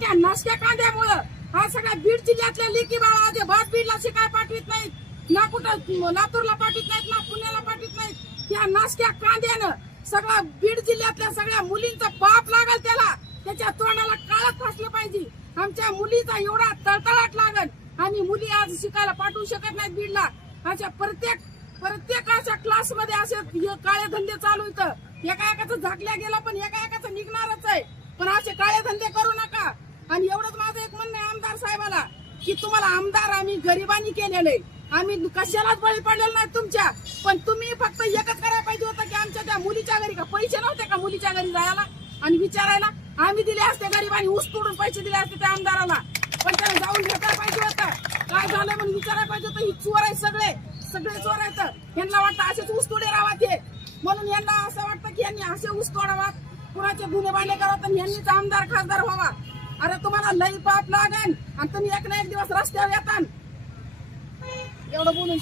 त्या नाशक्या कांद्यामुळं हा सगळ्या बीड जिल्ह्यातल्या लेकी बाळा जे भात बीडला शिकाय पाठवित नाहीत ना कुठं लातूरला पाठवित नाहीत ना पुण्याला पाठवित नाहीत. त्या नाशक्या कांद्यानं सगळा बीड जिल्ह्यातल्या सगळ्या मुलींचा पाप लागल त्याला त्याच्या तोंडाला काळच फासलं पाहिजे. आमच्या मुलीचा एवढा तळतळाट लागल आणि मुली आज शिकायला पाठवू शकत नाहीत बीडला. अशा प्रत्येक अशा क्लास मध्ये असे काळे धंदे चालू इथं एका एकाचं झाकल्या गेलं पण एका एकाचं निघणारच आहे. पण असे काळे धंदे करू नका. आणि एवढंच माझं एक म्हणणं आहे आमदार साहेबाला की तुम्हाला आमदार आम्ही गरिबांनी केलेले आम्ही कशालाच बळी पडलेलो नाही तुमच्या. पण तुम्ही फक्त एकच करायला पाहिजे होतं की आमच्या त्या मुलीच्या घरी का पैसे नव्हते का मुलीच्या घरी जायला आणि विचारायला आम्ही दिले असते गरिबांनी ऊस तोडून पैसे दिले असते त्या आमदाराला. पण त्याला जाऊन भेटायला पाहिजे होतं काय झालं म्हणून विचारायला पाहिजे होतं. ही चोर आहे सगळे चोर आहेत. यांना वाटतं असेच ऊस तोडे राहावा ते म्हणून यांना असं वाटतं की यांनी असे ऊस तोडावा कुणाचे गुन्हे बांधले करावं आणि यांनीच आमदार खासदार व्हावा. अरे तुम्हाला लई पाप लागन आणि तुम्ही एक ना एक दिवस रस्त्यावर येतान. एवढं बोलून